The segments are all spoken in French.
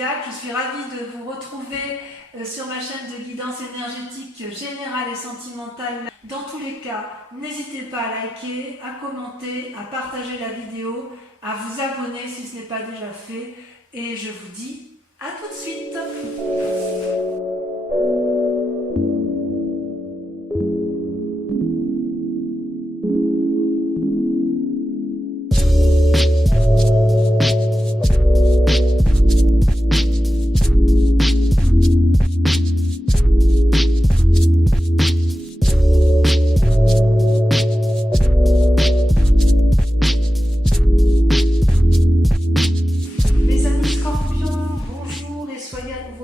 Zodiac. Je suis ravie de vous retrouver sur ma chaîne de guidance énergétique générale et sentimentale. Dans tous les cas, n'hésitez pas à liker, à commenter, à partager la vidéo, à vous abonner si ce n'est pas déjà fait. Et je vous dis à tout de suite.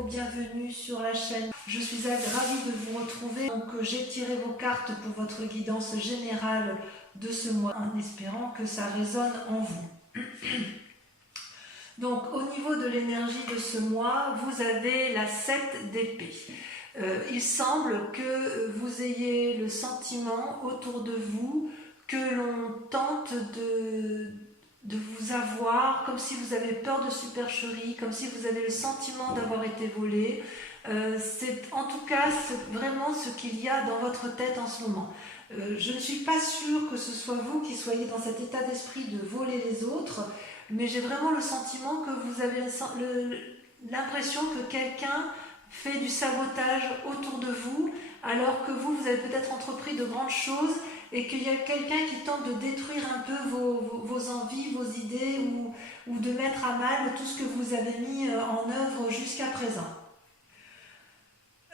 Bienvenue sur la chaîne. Je suis ravie de vous retrouver. Donc j'ai tiré vos cartes pour votre guidance générale de ce mois en espérant que ça résonne en vous. Donc au niveau de l'énergie de ce mois, vous avez la 7 d'épée. Il semble que vous ayez le sentiment autour de vous que l'on tente de vous avoir, comme si vous avez peur de supercherie, comme si vous avez le sentiment d'avoir été volé. C'est en tout cas vraiment ce qu'il y a dans votre tête en ce moment. Je ne suis pas sûre que ce soit vous qui soyez dans cet état d'esprit de voler les autres, mais j'ai vraiment le sentiment que vous avez l'impression que quelqu'un fait du sabotage autour de vous, alors que vous avez peut-être entrepris de grandes choses et qu'il y a quelqu'un qui tente de détruire un peu vos envies, vos idées ou de mettre à mal tout ce que vous avez mis en œuvre jusqu'à présent.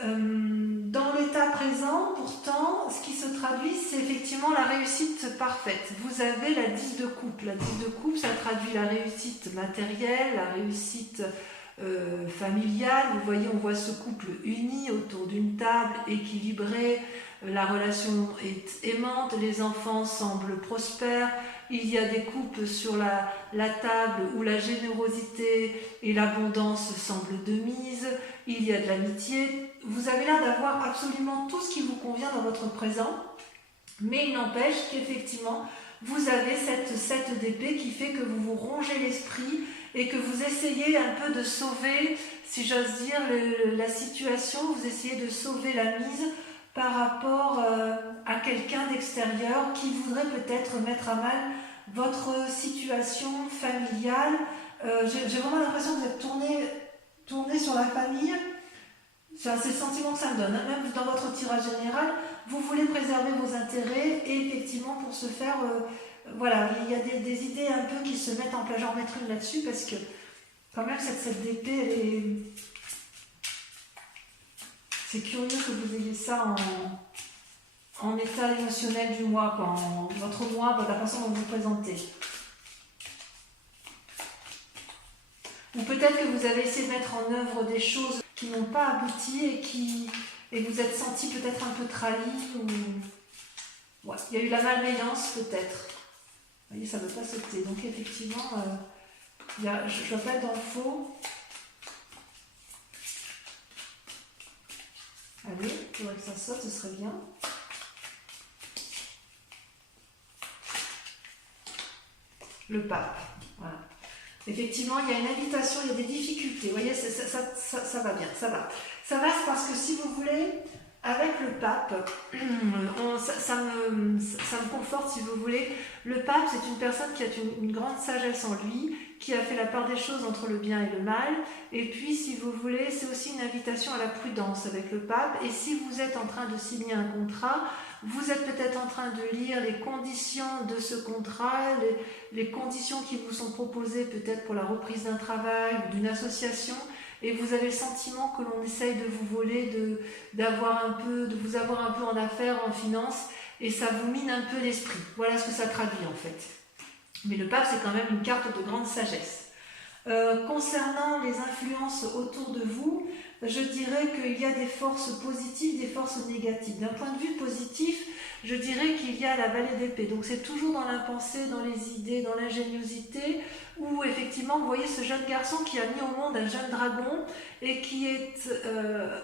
Dans l'état présent, pourtant, ce qui se traduit, c'est effectivement la réussite parfaite. Vous avez la 10 de coupe. La 10 de coupe, ça traduit la réussite matérielle, la réussite familiale. Vous voyez, on voit ce couple uni autour d'une table, équilibrée. La relation est aimante, les enfants semblent prospères, il y a des couples sur la table où la générosité et l'abondance semblent de mise, il y a de l'amitié. Vous avez l'air d'avoir absolument tout ce qui vous convient dans votre présent, mais il n'empêche qu'effectivement, vous avez cette 7 d'épée qui fait que vous vous rongez l'esprit et que vous essayez un peu de sauver, si j'ose dire, la situation, vous essayez de sauver la mise par rapport à quelqu'un d'extérieur qui voudrait peut-être mettre à mal votre situation familiale. J'ai vraiment l'impression que vous êtes tourné sur la famille. C'est le sentiment que ça me donne. Même dans votre tirage général, vous voulez préserver vos intérêts et effectivement pour ce faire, voilà, il y a des idées un peu qui se mettent en place. J'en remettrai une là-dessus parce que quand même cette d'épée, elle est... C'est curieux que vous ayez ça en état émotionnel du mois, votre mois, la façon dont vous vous présentez. Ou peut-être que vous avez essayé de mettre en œuvre des choses qui n'ont pas abouti et vous êtes senti peut-être un peu trahi. Ouais, il y a eu la malveillance peut-être. Vous voyez, ça ne veut pas sauter. Donc effectivement, je ne dois pas être dans le faux. Allez, il faudrait que ça saute, ce serait bien. Le pape, voilà. Effectivement, il y a une invitation, il y a des difficultés. Vous voyez, ça va bien, ça va. Ça va, c'est parce que si vous voulez, avec le pape, ça me conforte si vous voulez. Le pape, c'est une personne qui a une grande sagesse en lui, qui a fait la part des choses entre le bien et le mal. Et puis, si vous voulez, c'est aussi une invitation à la prudence avec le pape. Et si vous êtes en train de signer un contrat, vous êtes peut-être en train de lire les conditions de ce contrat, les conditions qui vous sont proposées peut-être pour la reprise d'un travail ou d'une association. Et vous avez le sentiment que l'on essaye de vous voler, de vous avoir un peu en affaires, en finance, et ça vous mine un peu l'esprit. Voilà ce que ça traduit en fait. Mais le pape, c'est quand même une carte de grande sagesse. Concernant les influences autour de vous, je dirais qu'il y a des forces positives, des forces négatives. D'un point de vue positif, je dirais qu'il y a la vallée d'épée. Donc c'est toujours dans la pensée, dans les idées, dans l'ingéniosité, où effectivement, vous voyez ce jeune garçon qui a mis au monde un jeune dragon et qui est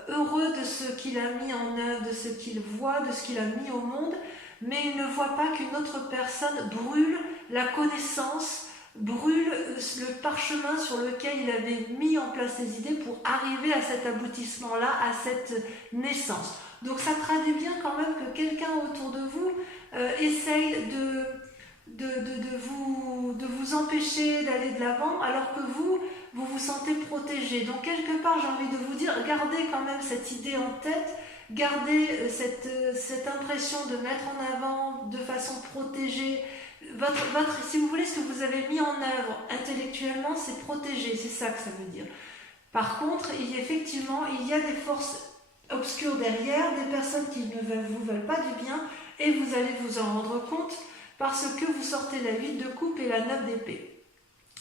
heureux de ce qu'il a mis en œuvre, de ce qu'il voit, de ce qu'il a mis au monde, mais il ne voit pas qu'une autre personne brûle la connaissance brûle le parchemin sur lequel il avait mis en place ses idées pour arriver à cet aboutissement-là, à cette naissance. Donc ça traduit bien quand même que quelqu'un autour de vous essaye de vous empêcher d'aller de l'avant, alors que vous vous sentez protégé. Donc quelque part, j'ai envie de vous dire, gardez quand même cette idée en tête, gardez cette impression de mettre en avant de façon protégée. Si vous voulez, ce que vous avez mis en œuvre intellectuellement, c'est protégé, c'est ça que ça veut dire. Par contre, effectivement, il y a des forces obscures derrière, des personnes qui ne vous veulent pas du bien, et vous allez vous en rendre compte parce que vous sortez la 8 de coupe et la 9 d'épée.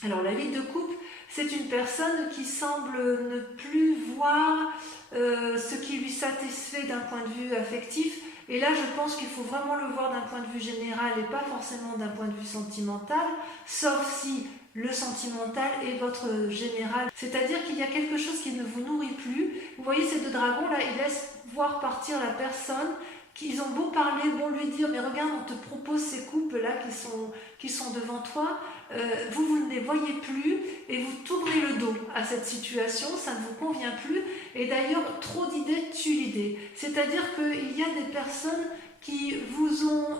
Alors la 8 de coupe, c'est une personne qui semble ne plus voir ce qui lui satisfait d'un point de vue affectif. Et là, je pense qu'il faut vraiment le voir d'un point de vue général et pas forcément d'un point de vue sentimental, sauf si le sentimental est votre général. C'est-à-dire qu'il y a quelque chose qui ne vous nourrit plus. Vous voyez ces deux dragons là, ils laissent voir partir la personne. Ils ont beau parler, beau lui dire, mais regarde, on te propose ces couples-là qui sont devant toi, vous ne les voyez plus et vous tournez le dos à cette situation, ça ne vous convient plus. Et d'ailleurs, trop d'idées tue l'idée. C'est-à-dire qu'il y a des personnes qui vous ont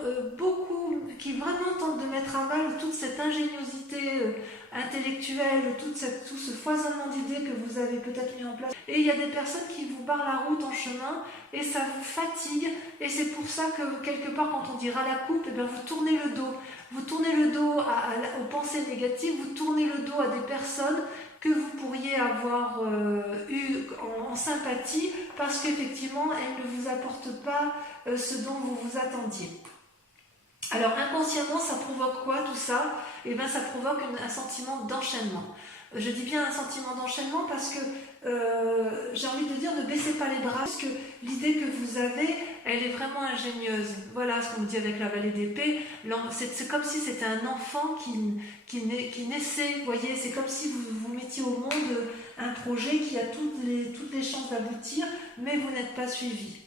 qui vraiment tentent de mettre à mal toute cette ingéniosité intellectuelle, tout ce foisonnement d'idées que vous avez peut-être mis en place. Et il y a des personnes qui vous barrent la route en chemin et ça vous fatigue. Et c'est pour ça que quelque part, quand on dira la coupe, eh bien, vous tournez le dos. Vous tournez le dos aux pensées négatives, vous tournez le dos à des personnes que vous pourriez avoir eu en sympathie parce qu'effectivement, elles ne vous apportent pas ce dont vous vous attendiez. Alors inconsciemment, ça provoque quoi tout ça? Eh bien, ça provoque un sentiment d'enchaînement. Je dis bien un sentiment d'enchaînement parce que j'ai envie de dire ne baissez pas les bras, parce que l'idée que vous avez, elle est vraiment ingénieuse. Voilà ce qu'on me dit avec la vallée d'épée. C'est comme si c'était un enfant qui naissait, vous voyez, c'est comme si vous mettiez au monde un projet qui a toutes les chances d'aboutir, mais vous n'êtes pas suivi.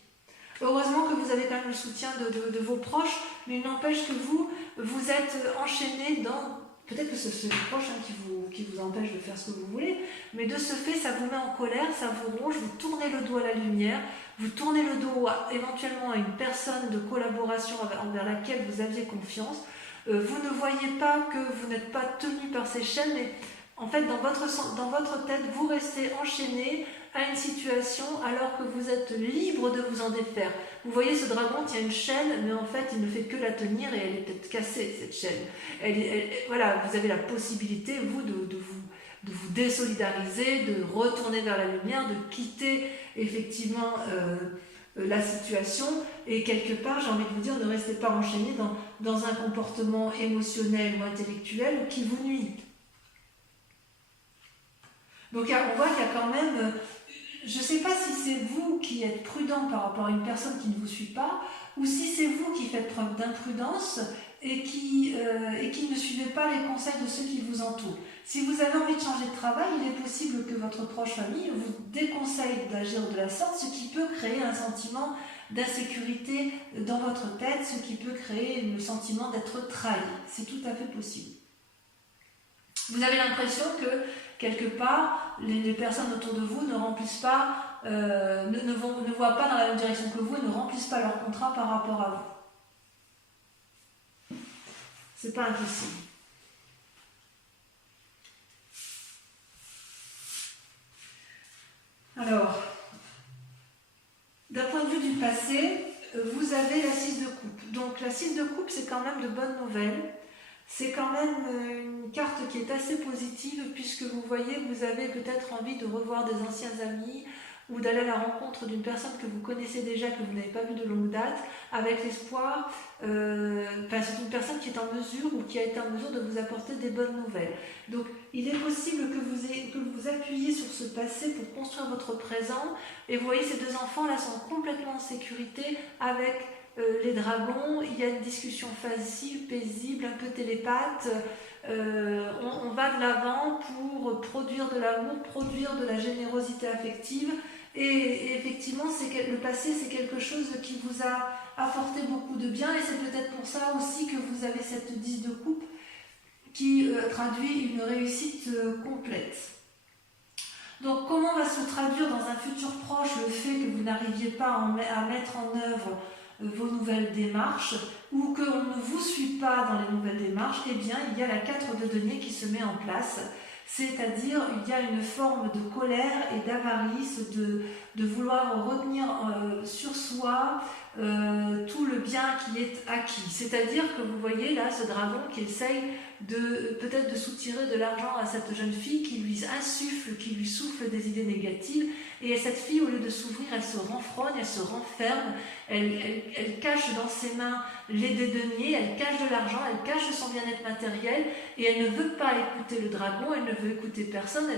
Heureusement que vous avez quand même le soutien de vos proches, mais il n'empêche que vous êtes enchaîné dans... Peut-être que c'est les proches qui vous empêchent de faire ce que vous voulez, mais de ce fait, ça vous met en colère, ça vous ronge, vous tournez le dos à la lumière, vous tournez le dos éventuellement à une personne de collaboration envers laquelle vous aviez confiance. Vous ne voyez pas que vous n'êtes pas tenu par ces chaînes, mais en fait, dans votre tête, vous restez enchaîné à une situation alors que vous êtes libre de vous en défaire. Vous voyez, ce dragon tient une chaîne, mais en fait, il ne fait que la tenir et elle est peut-être cassée, cette chaîne. Voilà, vous avez la possibilité, vous, de vous désolidariser, de retourner vers la lumière, de quitter effectivement la situation. Et quelque part, j'ai envie de vous dire, ne restez pas enchaîné dans un comportement émotionnel ou intellectuel qui vous nuit. Donc on voit qu'il y a quand même, je ne sais pas si c'est vous qui êtes prudent par rapport à une personne qui ne vous suit pas, ou si c'est vous qui faites preuve d'imprudence et qui ne suivez pas les conseils de ceux qui vous entourent. Si vous avez envie de changer de travail, il est possible que votre proche famille vous déconseille d'agir de la sorte, ce qui peut créer un sentiment d'insécurité dans votre tête, ce qui peut créer le sentiment d'être trahi. C'est tout à fait possible. Vous avez l'impression que, quelque part, les personnes autour de vous ne remplissent pas, ne voient pas dans la même direction que vous et ne remplissent pas leur contrat par rapport à vous. C'est pas impossible. Alors, d'un point de vue du passé, vous avez la 6 de coupe. Donc la 6 de coupe, c'est quand même de bonnes nouvelles. C'est quand même une carte qui est assez positive puisque vous voyez, vous avez peut-être envie de revoir des anciens amis ou d'aller à la rencontre d'une personne que vous connaissez déjà, que vous n'avez pas vue de longue date, avec l'espoir, c'est une personne qui est en mesure ou qui a été en mesure de vous apporter des bonnes nouvelles. Donc il est possible que vous appuyiez sur ce passé pour construire votre présent. Et vous voyez, ces deux enfants-là sont complètement en sécurité avec les dragons. Il y a une discussion facile, paisible, un peu télépathe. On va de l'avant pour produire de l'amour, produire de la générosité affective. Et effectivement, le passé, c'est quelque chose qui vous a apporté beaucoup de bien. Et c'est peut-être pour ça aussi que vous avez cette 10 de coupe. qui traduit une réussite complète. Donc comment va se traduire dans un futur proche le fait que vous n'arriviez pas à mettre en œuvre vos nouvelles démarches ou qu'on ne vous suit pas dans les nouvelles démarches? Eh bien, il y a la 4 de denier qui se met en place, c'est-à-dire il y a une forme de colère et d'avarice, de vouloir retenir sur soi tout le bien qui est acquis. C'est-à-dire que vous voyez là ce dragon qui essaye peut-être de soutirer de l'argent à cette jeune fille, qui lui insuffle, qui lui souffle des idées négatives, et cette fille, au lieu de s'ouvrir, elle se renfrogne, elle se renferme, elle cache dans ses mains des deniers, elle cache de l'argent, elle cache son bien-être matériel, et elle ne veut pas écouter le dragon, elle ne veut écouter personne,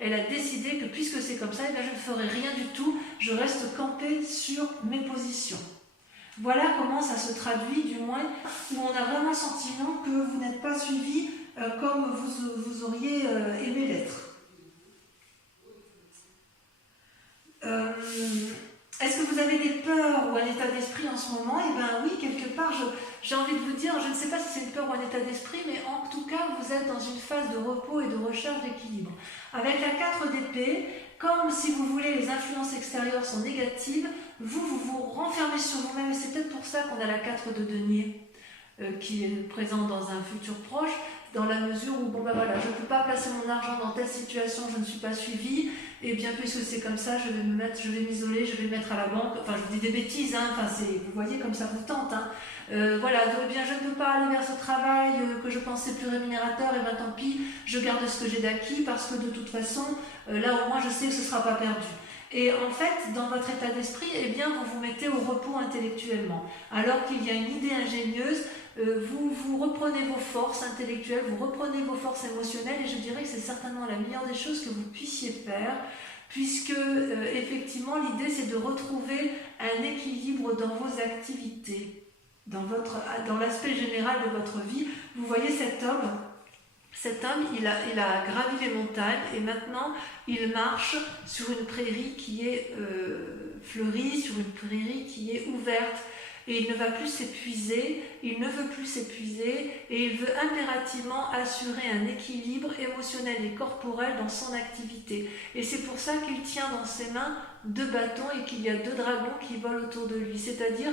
elle a décidé que puisque c'est comme ça, eh bien, je ne ferai rien du tout, je reste campée sur mes positions. Voilà comment ça se traduit, du moins, où on a vraiment le sentiment que vous n'êtes pas suivi comme vous auriez aimé l'être. Est-ce que vous avez des peurs ou un état d'esprit en ce moment? Eh bien oui, quelque part, j'ai envie de vous dire, je ne sais pas si c'est une peur ou un état d'esprit, mais en tout cas, vous êtes dans une phase de repos et de recherche d'équilibre. Avec la 4 d'épée, comme si vous voulez, les influences extérieures sont négatives, vous renfermez sur vous-même, et c'est peut-être pour ça qu'on a la 4 de denier qui est présente dans un futur proche, dans la mesure où, bon ben voilà, je ne peux pas placer mon argent dans telle situation, je ne suis pas suivie, et bien puisque c'est comme ça, je vais m'isoler, je vais me mettre à la banque, enfin je vous dis des bêtises, hein, enfin, vous voyez comme ça vous tente, hein. Voilà, donc, bien je ne peux pas aller vers ce travail que je pensais plus rémunérateur, et bien tant pis, je garde ce que j'ai d'acquis, parce que de toute façon, là au moins je sais que ce ne sera pas perdu. Et en fait, dans votre état d'esprit, eh bien, vous vous mettez au repos intellectuellement. Alors qu'il y a une idée ingénieuse, vous reprenez vos forces intellectuelles, vous reprenez vos forces émotionnelles, et je dirais que c'est certainement la meilleure des choses que vous puissiez faire, puisque effectivement, l'idée c'est de retrouver un équilibre dans vos activités, dans l'aspect général de votre vie. Vous voyez cet homme, il a gravi les montagnes et maintenant il marche sur une prairie qui est fleurie, sur une prairie qui est ouverte, et il ne va plus s'épuiser, il ne veut plus s'épuiser, et il veut impérativement assurer un équilibre émotionnel et corporel dans son activité. Et c'est pour ça qu'il tient dans ses mains 2 bâtons et qu'il y a 2 dragons qui volent autour de lui. C'est-à-dire,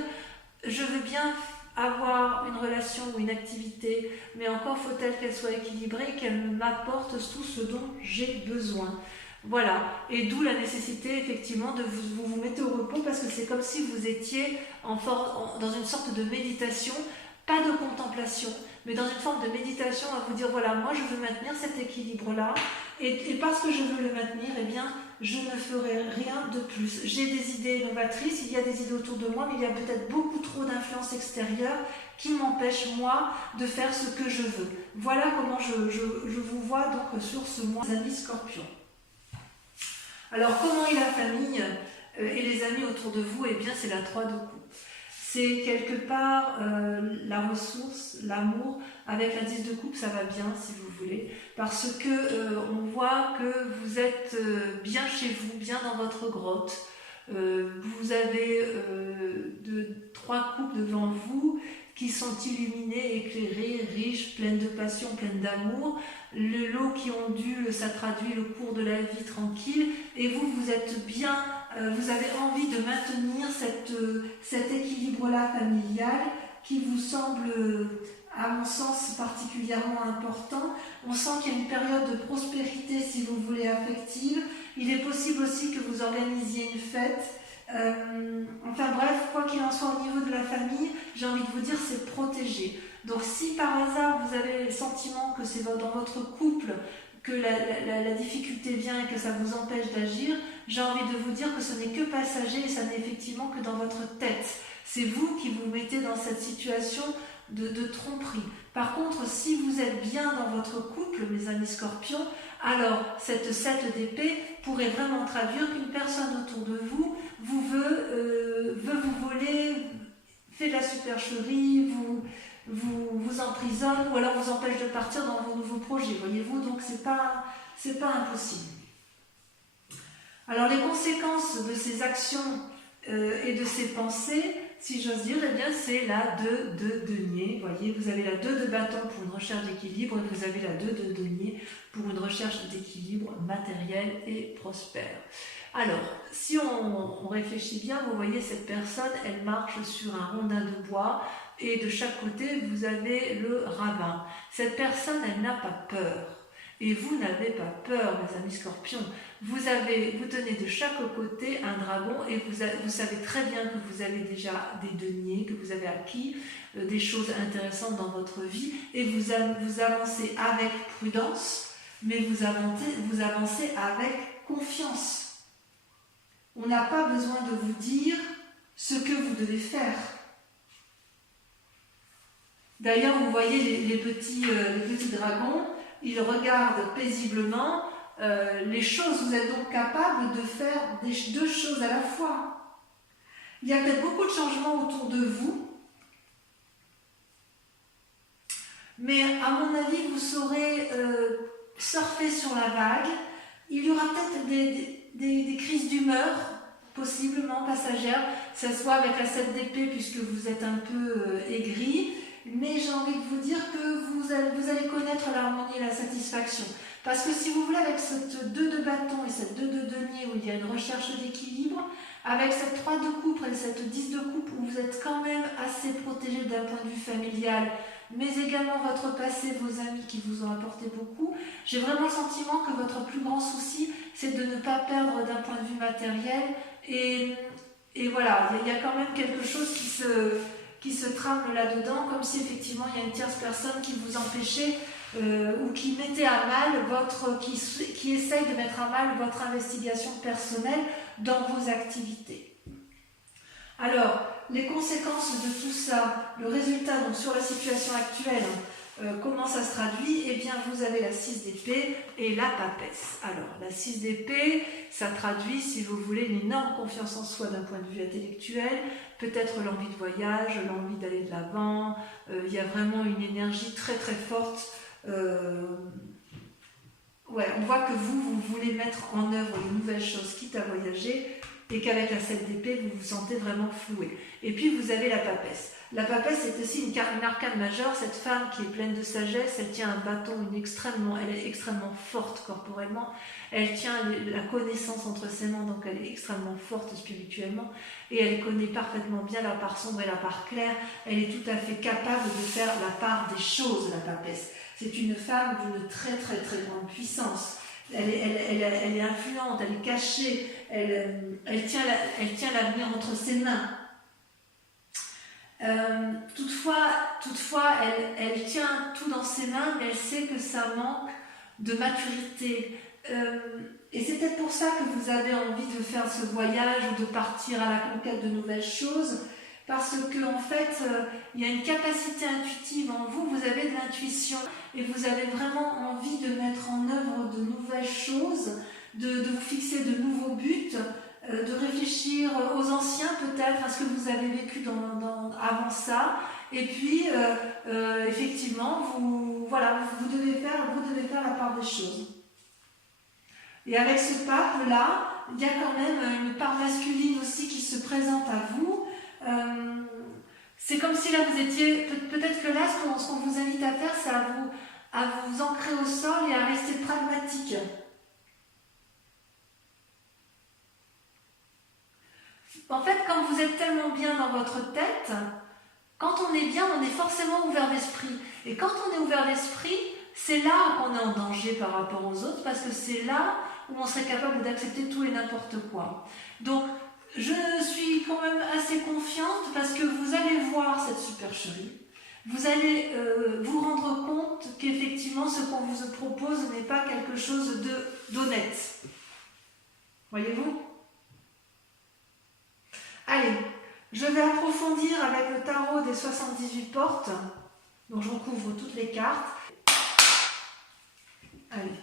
je veux bien avoir une relation ou une activité, mais encore faut-elle qu'elle soit équilibrée, qu'elle m'apporte tout ce dont j'ai besoin. Voilà, et d'où la nécessité effectivement de vous mettre au repos, parce que c'est comme si vous étiez dans une sorte de méditation, pas de contemplation, mais dans une forme de méditation à vous dire voilà, moi je veux maintenir cet équilibre-là, et parce que je veux le maintenir, eh bien je ne ferai rien de plus. J'ai des idées novatrices, il y a des idées autour de moi, mais il y a peut-être beaucoup trop d'influences extérieures qui m'empêchent moi de faire ce que je veux. Voilà comment je vous vois donc sur ce mois, les amis Scorpions. Alors, comment est la famille et les amis autour de vous? Eh bien, c'est la 3 de coupe. C'est quelque part la ressource, l'amour. Avec la 10 de coupe, ça va bien, si vous voulez. Parce que on voit que vous êtes bien chez vous, bien dans votre grotte. Vous avez 3 coupes devant vous qui sont illuminées, éclairées, riches, pleines de passion, pleines d'amour. Le lot qui ondule, ça traduit le cours de la vie tranquille. Et vous êtes bien, vous avez envie de maintenir cet équilibre-là familial qui vous semble, à mon sens, particulièrement important. On sent qu'il y a une période de prospérité, si vous voulez, affective. Il est possible aussi que vous organisiez une fête. Enfin bref, quoi qu'il en soit, au niveau de la famille, j'ai envie de vous dire, c'est protégé. Donc si par hasard vous avez le sentiment que c'est dans votre couple que la difficulté vient et que ça vous empêche d'agir, j'ai envie de vous dire que ce n'est que passager, et ça n'est effectivement que dans votre tête. C'est vous qui vous mettez dans cette situation de tromperie. Par contre, si vous êtes bien dans votre couple, mes amis Scorpions, alors cette 7 d'épée pourrait vraiment traduire qu'une personne autour de vous veut vous voler, fait de la supercherie, vous emprisonne, ou alors vous empêche de partir dans vos nouveaux projets, voyez-vous, donc c'est pas impossible. Alors les conséquences de ces actions et de ses pensées, si j'ose dire, eh bien c'est la 2 de denier. Vous voyez, vous avez la 2 de bâton pour une recherche d'équilibre et vous avez la 2 de denier pour une recherche d'équilibre matériel et prospère. Alors, si on réfléchit bien, vous voyez cette personne, elle marche sur un rondin de bois et de chaque côté, vous avez le ravin. Cette personne, elle n'a pas peur. Et vous n'avez pas peur, mes amis scorpions. Vous tenez de chaque côté un dragon et vous savez très bien que vous avez déjà des deniers, que vous avez acquis des choses intéressantes dans votre vie et vous avancez avec prudence, mais vous avancez avec confiance. On n'a pas besoin de vous dire ce que vous devez faire. D'ailleurs, vous voyez les petits dragons, ils regardent paisiblement les choses. Vous êtes donc capable de faire deux choses à la fois. Il y a peut-être beaucoup de changements autour de vous, mais à mon avis, vous saurez surfer sur la vague. Il y aura peut-être des crises d'humeur, possiblement passagères, que ce soit avec la 7 d'épée, puisque vous êtes un peu aigri. Mais j'ai envie de vous dire que vous allez connaître l'harmonie et la satisfaction. Parce que si vous voulez, avec cette 2 de bâton et cette 2 de denier où il y a une recherche d'équilibre, avec cette 3 de coupe et cette 10 de coupe où vous êtes quand même assez protégé d'un point de vue familial, mais également votre passé, vos amis qui vous ont apporté beaucoup, j'ai vraiment le sentiment que votre plus grand souci, c'est de ne pas perdre d'un point de vue matériel. Et voilà, il y a quand même quelque chose qui se trame là-dedans, comme si effectivement il y a une tierce personne qui vous empêchait ou qui mettait à mal qui essaye de mettre à mal votre investigation personnelle dans vos activités. Alors, les conséquences de tout ça, le résultat donc sur la situation actuelle, comment ça se traduit? Eh bien, vous avez la 6 d'épée et la papesse. Alors, la 6 d'épée, ça traduit, si vous voulez, une énorme confiance en soi d'un point de vue intellectuel, peut-être l'envie de voyage, l'envie d'aller de l'avant. Il y a vraiment une énergie très très forte. Ouais, on voit que vous voulez mettre en œuvre de nouvelles choses, quitte à voyager, et qu'avec la 7 d'épée, vous vous sentez vraiment floué. Et puis, vous avez la papesse. La papesse est aussi une arcane majeure. Cette femme qui est pleine de sagesse, elle tient un bâton, elle est extrêmement forte corporellement. Elle tient la connaissance entre ses mains, donc elle est extrêmement forte spirituellement. Et elle connaît parfaitement bien la part sombre et la part claire. Elle est tout à fait capable de faire la part des choses, la papesse. C'est une femme d'une très très très grande puissance. Elle est influente, elle est cachée, elle tient l'avenir entre ses mains. Toutefois, elle tient tout dans ses mains, mais elle sait que ça manque de maturité. Et c'est peut-être pour ça que vous avez envie de faire ce voyage ou de partir à la conquête de nouvelles choses, parce que en fait, il y a une capacité intuitive en vous, vous avez de l'intuition et vous avez vraiment envie de mettre en œuvre de nouvelles choses, de vous fixer de nouveaux buts, de réfléchir aux anciens peut-être, à ce que vous avez vécu avant ça, et puis effectivement, vous devez faire la part des choses. Et avec ce pape-là, il y a quand même une part masculine aussi qui se présente à vous. C'est comme si là vous étiez, peut-être que là ce qu'on vous invite à faire, c'est à vous ancrer au sol et à rester pragmatique. En fait, quand vous êtes tellement bien dans votre tête, quand on est bien, on est forcément ouvert d'esprit. Et quand on est ouvert d'esprit, c'est là qu'on est en danger par rapport aux autres, parce que c'est là où on serait capable d'accepter tout et n'importe quoi. Donc, je suis quand même assez confiante parce que vous allez voir cette supercherie. Vous allez vous rendre compte qu'effectivement, ce qu'on vous propose n'est pas quelque chose d'honnête. Voyez-vous ? Allez, je vais approfondir avec le tarot des 78 portes. Donc, je recouvre toutes les cartes. Allez,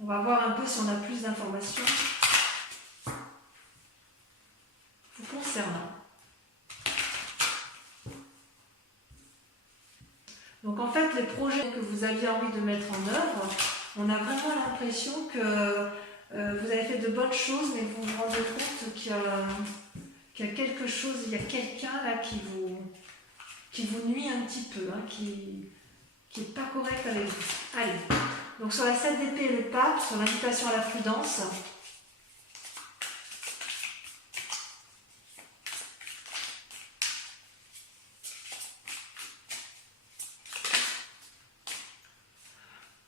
on va voir un peu si on a plus d'informations vous concernant. Donc en fait, les projets que vous aviez envie de mettre en œuvre, on a vraiment l'impression que vous avez fait de bonnes choses, mais vous vous rendez compte qu'il qu'il y a quelque chose, il y a quelqu'un là qui vous nuit un petit peu, hein, qui n'est pas correct avec vous. Allez, donc sur la 7 d'épée et le pape, sur l'invitation à la prudence,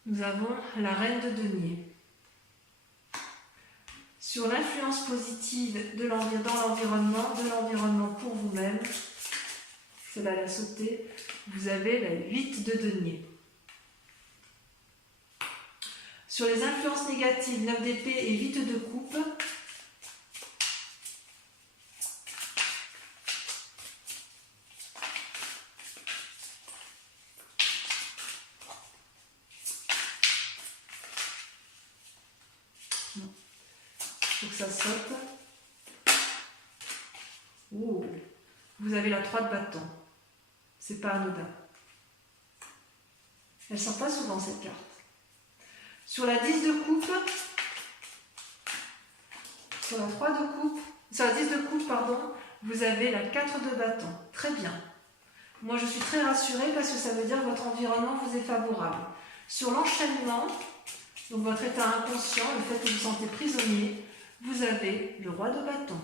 nous avons la reine de denier. Sur l'influence positive dans l'environnement pour vous-même, celle-là elle a sauté, vous avez la 8 de denier. Sur les influences négatives, 9 d'épée et 8 de coupe, faut que ça saute. Oh, vous avez la 3 de bâton. C'est pas anodin. Elle sort pas souvent cette carte. Sur la 10 de coupe, sur la 3 de coupe, sur la 10 de coupe, pardon, vous avez la 4 de bâton. Très bien. Moi, je suis très rassurée parce que ça veut dire que votre environnement vous est favorable. Sur l'enchaînement, donc votre état inconscient, le fait que vous vous sentez prisonnier, vous avez le roi de bâton.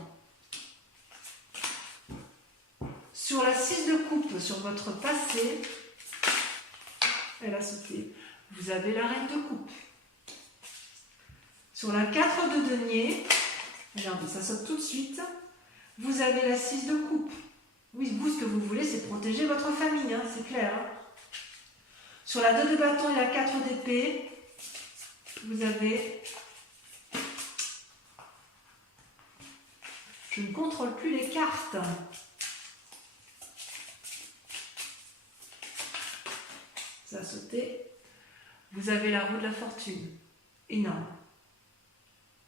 Sur la 6 de coupe, sur votre passé, elle a sauté, vous avez la reine de coupe. Sur la 4 de denier, regardez, ça saute tout de suite, vous avez la 6 de coupe. Oui, vous, ce que vous voulez, c'est protéger votre famille, hein, c'est clair. Hein. Sur la 2 de bâton et la 4 d'épée, vous avez... Je ne contrôle plus les cartes. Ça a sauté. Vous avez la roue de la fortune. Énorme.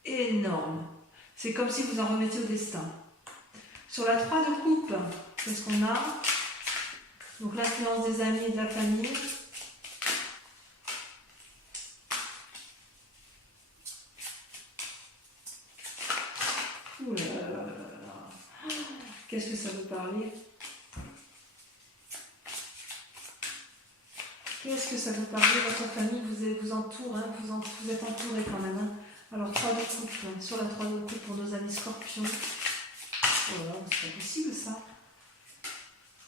Énorme. C'est comme si vous en remettiez au destin. Sur la 3 de coupe, qu'est-ce qu'on a? Donc l'influence des amis et de la famille. Ouh là là là là là. Qu'est-ce que ça veut parler? Qu'est-ce que ça veut parler? Votre famille vous entoure, hein, vous êtes entouré quand même. Hein. Alors 3 de coupe, hein, sur la 3 de coupe pour nos amis scorpions. Oh là là, c'est pas possible ça.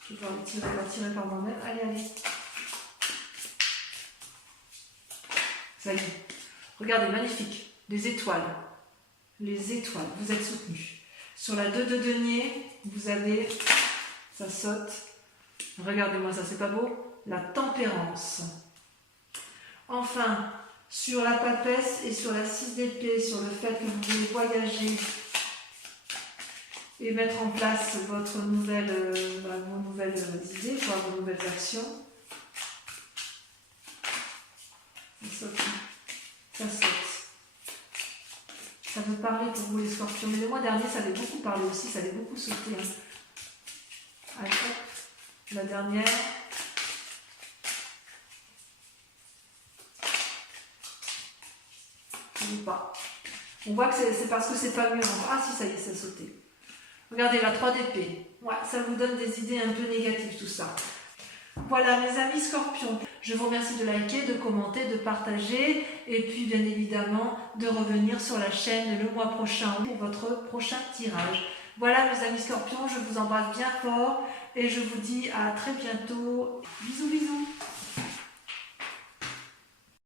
Je vais pouvoir la tirer par moi-même. Allez, allez. Ça y est. Regardez, magnifique. Les étoiles. Les étoiles, vous êtes soutenus. Sur la 2 de denier, vous avez, ça saute. Regardez-moi ça, c'est pas beau? La tempérance. Enfin, sur la papesse et sur la 6 d'épée, sur le fait que vous voulez voyager et mettre en place vos nouvelles idées, vos nouvelles actions. Ça saute. Ça saute. Ça veut parler pour vous les scorpions. Mais le mois dernier, ça avait beaucoup parlé aussi, ça avait beaucoup sauté. Hein. Allez, hop. La dernière. Ou pas. On voit que c'est parce que c'est pas mûr. Ah si, ça y est, ça a sauté. Regardez, la 3 d'épée. Ouais, ça vous donne des idées un peu négatives tout ça. Voilà mes amis scorpions. Je vous remercie de liker, de commenter, de partager et puis bien évidemment de revenir sur la chaîne le mois prochain pour votre prochain tirage. Voilà mes amis scorpions, je vous embrasse bien fort et je vous dis à très bientôt. Bisous bisous.